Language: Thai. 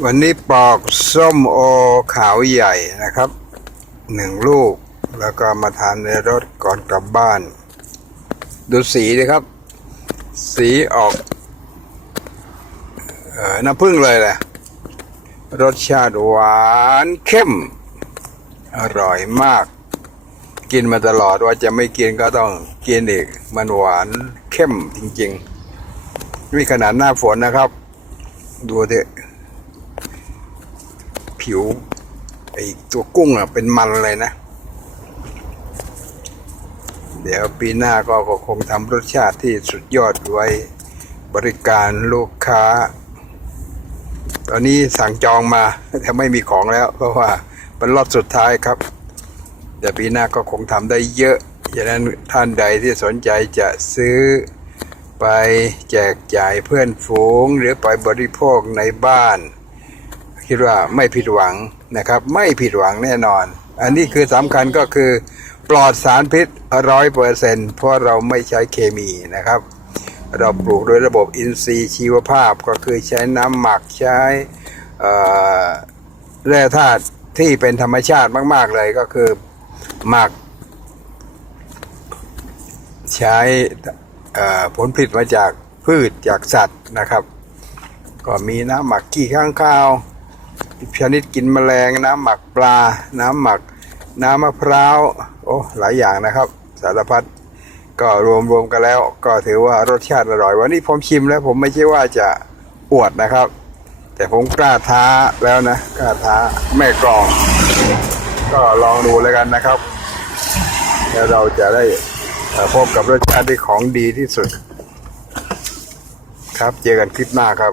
วันนี้ปอกส้มโอขาวใหญ่นะครับหนึ่งลูก แล้วก็มาทานในรถก่อนกลับบ้าน ดูสีเลยครับ สีออกเออน้ำผึ้งเลยแหละรสชาติหวานเข้ม อร่อยมาก กินมาตลอดว่าจะไม่กินก็ต้องกินอีก มันหวานเข้มจริงๆนี่ขนาดหน้าฝนนะครับ ดูเถอะ ผิวไอตัวกุ้งอะเป็นมันเลยนะ เดี๋ยวปีหน้าก็คงทำรสชาติที่สุดยอดไว้บริการลูกค้า ตอนนี้สั่งจองมาแต่ไม่มีของแล้ว เพราะว่าเป็นรอบสุดท้ายครับ แต่ปีหน้าก็คงทำได้เยอะฉะนั้นท่านใดที่สนใจจะซื้อไปแจกจ่ายเพื่อนฝูงหรือไปบริโภคในบ้าน คิดว่าไม่ผิดหวังนะครับ ไม่ผิดหวังแน่นอน อันนี้คือสำคัญก็คือ ปลอดสารพิษร้อยเปอร์เซ็นเพราะเราไม่ใช้เคมีนะครับ เราปลูกโดยระบบอินทรีย์ชีวภาพก็คือใช้น้ำหมักใช้แร่ธาตุที่เป็นธรรมชาติมาก ๆ เลยก็คือหมัก ใช้ผลผลิตมาจากพืชจากสัตว์นะครับ ก็มีน้ำหมักขี้ข้างคาว ชนิดกินแมลง น้ำหมักปลา น้ำหมัก น้ำมะพร้าว โอ้หลายอย่างนะครับ สารพัดก็รวมๆกันแล้ว ก็ถือว่ารสชาติอร่อย วันนี้ผมชิมแล้วผมไม่ใช่ว่าจะอวดนะครับ แต่ผมกล้าท้าแล้วนะกล้าท้าแม่กรอง ก็ลองดูแล้วกันนะครับ แล้วเราจะได้พบกับรสชาติที่ของดีที่สุด ครับเจอกันคลิปหน้าครับ